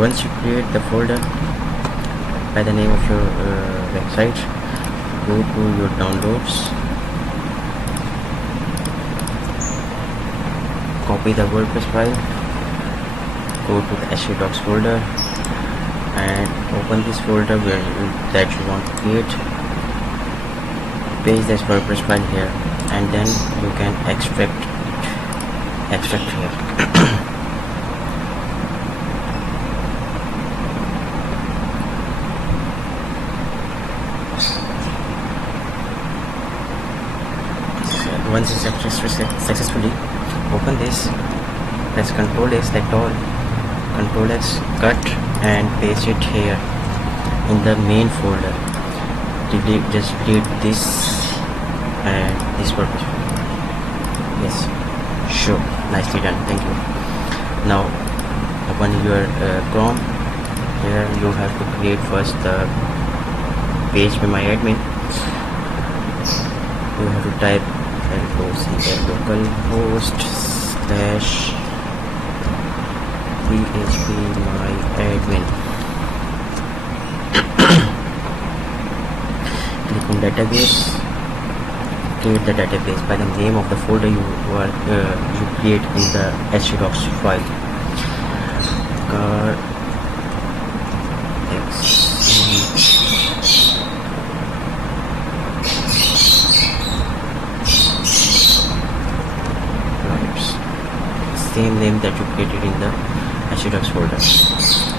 Once you create the folder by the name of your website, go to your downloads, copy the WordPress file, go to the htdocs folder and open this folder that you want to create. Paste this WordPress file here, and then you can extract here. Once it's successfully open this, press Ctrl A, select all, Ctrl X, cut and paste it here in the main folder. Just delete this and this purpose. Yes, sure, nicely done, thank you. Now open your Chrome. Here you have to create first the page by my admin. You have to type localhost / php my admin. Click on database, create the database by the name of the folder you create in the htdocs file. Same name that you created in the htdocs folder.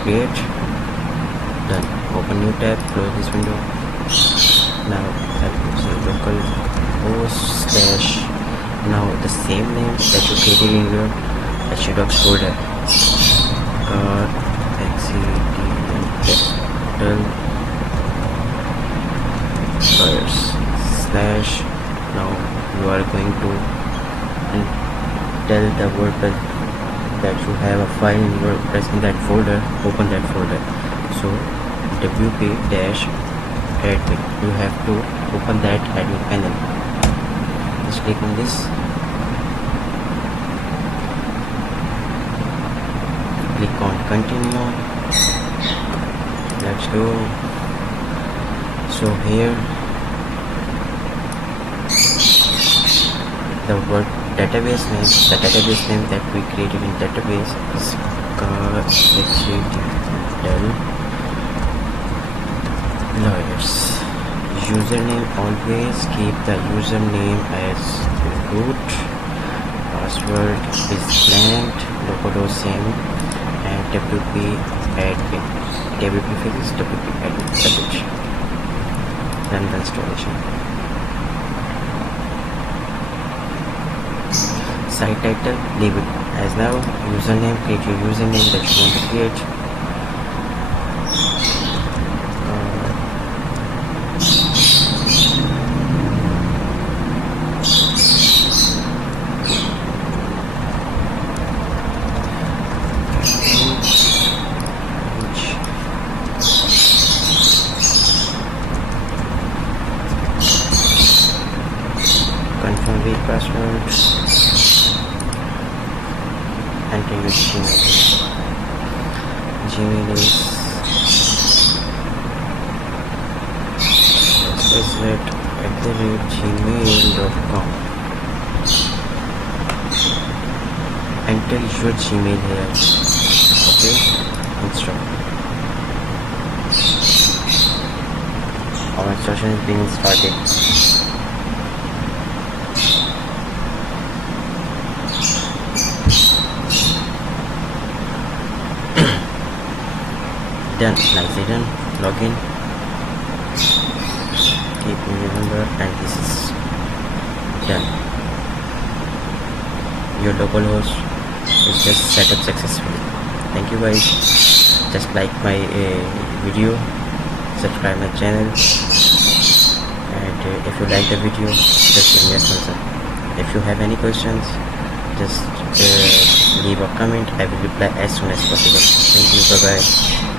Create, done. Open new tab, close this window. Now localhost / now the same name that you created in your htdocs folder. / now you are going to tell the WordPress that you have a file in WordPress in that folder. Open that folder. So wp-admin, you have to open that admin panel. Just click on this, click on continue. Let's go. So here the database name that we created in database is lawyers. Username, always keep the username as root. Password is blank, localhost same, and wp admin. wp is wp admin. Submit. Run the installation. Site title, leave it as now. Username, create your username that you want to create. Confirm the password. Enter your Gmail is gmail.com. Enter your Gmail here. Okay, install. Our installation is being started. Done, nicely done. Login, keep remember, and this is done. Your localhost is just set up successfully. Thank you guys. Just like my video, subscribe my channel, and if you like the video, just give me a thumbs up. If you have any questions, just leave a comment. I will reply as soon as possible. Thank you. Bye bye.